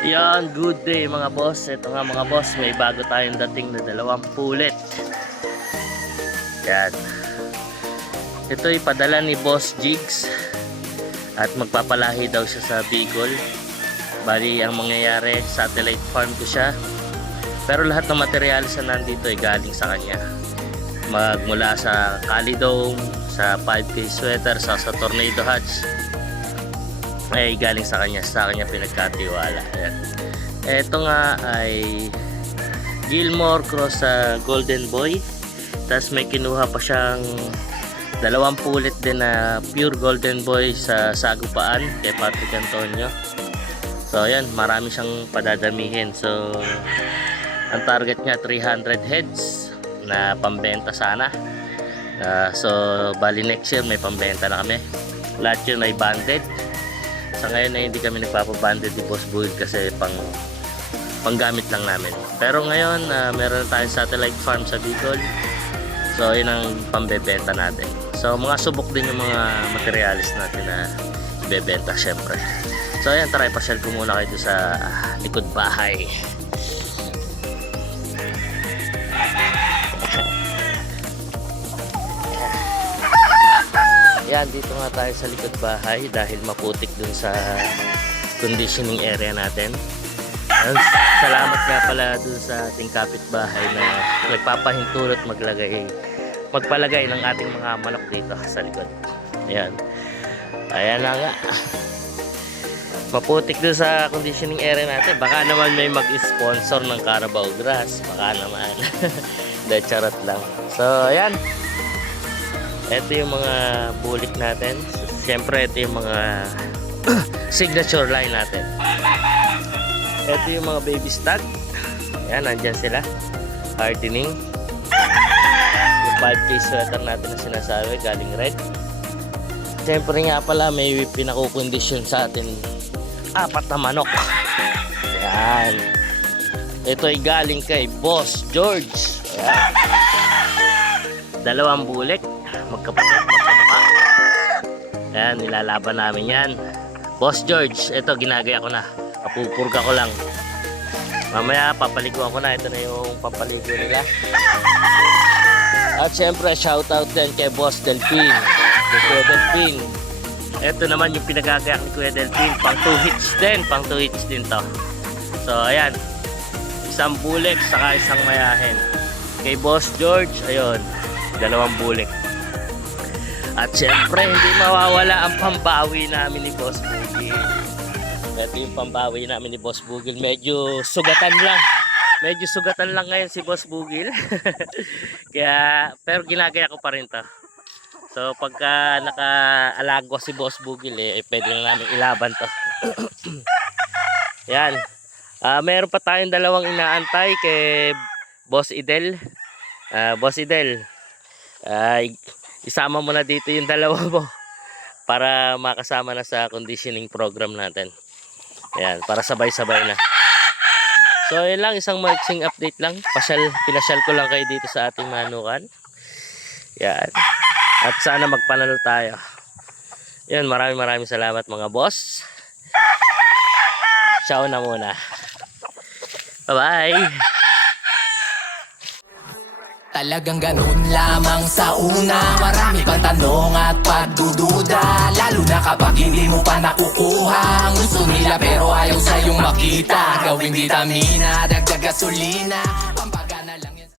Yan, good day mga boss. Ito nga mga boss, may bago tayong dating na 2 pulit. Yan. Ito'y padala ni Boss Jigs at magpapalahi daw siya sa Bicol. Bali, ang mangyayari, satellite farm ko siya. Pero lahat ng materials na nandito ay galing sa kanya. Magmula sa Calidome, sa 5K sweater, sa Tornado Hatch, ay galing sa kanya pinagkatiwala. Ayan. Ito nga ay Gilmore cross sa Golden Boy. Tapos may kinuha pa siyang 2 pulit din na pure Golden Boy sa Sagupaan kay Patrick Antonio. So ayan, marami siyang padadamihin. So ang target niya 300 heads na pambenta sana. So bali next year may pambenta na kami. Lahat yun ay banded. Sa ngayon ay hindi kami nagpapabanded ni Boss Bull kasi panggamit lang namin. Pero ngayon meron na tayong satellite farm sa Bicol. So yun ang pambebenta natin. So mga subok din yung mga materialis natin na ibebenta syempre. So ayan, tara ipasyal ko muna kayo sa likod bahay. Yan, dito nga tayo sa likod bahay dahil maputik dun sa conditioning area natin. Salamat nga pala dun sa ating kapitbahay na nagpapahintulot magpalagay ng ating mga manok dito sa likod. Ayan. Ayan na nga. Maputik dun sa conditioning area natin. Baka naman may mag-sponsor ng Carabao Grass. Baka naman. Dahil charot lang. So, ayan. Ito yung mga bulik natin. Siyempre, ito yung mga signature line natin. Ito yung mga baby stud. Ayan, nandyan sila. Hardening. Yung 5K sweater natin na sinasabi, galing red. Siyempre nga pala, may pinakukondisyon sa atin 4 na manok. Ayan. Ito ay galing kay Boss George. Ayan. 2 bulik. Magkapatid, magkamukha. Ayan, nilalaban namin yan. Boss George, ito ginagaya ko na. Kapupurga ko lang. Mamaya papaliguan ko na. Ito na yung papaligo nila. At syempre shoutout din kay Boss Delphin, Kuya Delphin. Ito naman yung pinagagayak ni Kuya Delphin. Pang 2 hits din. Pang 2 hits din to. So ayan, 1 bulik saka 1 mayahin. Kay Boss George, ayun, 2 bulik. At syempre hindi mawawala ang pambawi namin ni Boss Bugil. Ito yung pambawi namin ni Boss Bugil. Medyo sugatan lang. Medyo sugatan lang ngayon si Boss Bugil. Kaya, pero ginagaya ko pa rin to. So pagka naka-alagwa si Boss Bugil pwede na namin ilaban to. Yan. Meron pa tayong 2 inaantay kay Boss Idel. Boss Idel, isama mo na dito yung 2 mo para makasama na sa conditioning program natin. Ayan, para sabay-sabay na. So yun lang, isang marching update lang. Pinasyal ko lang kayo dito sa ating manukan. Yan. At sana magpanalo tayo. Yan, maraming salamat mga boss. Ciao na muna. Bye-bye. Talagang ganun lamang sa una. Marami pang tanong at pagdududa, lalo na kapag hindi mo pa nakukuha ang gusto nila pero ayaw sa'yong makita. Gawing vitamina, dagdag gasolina.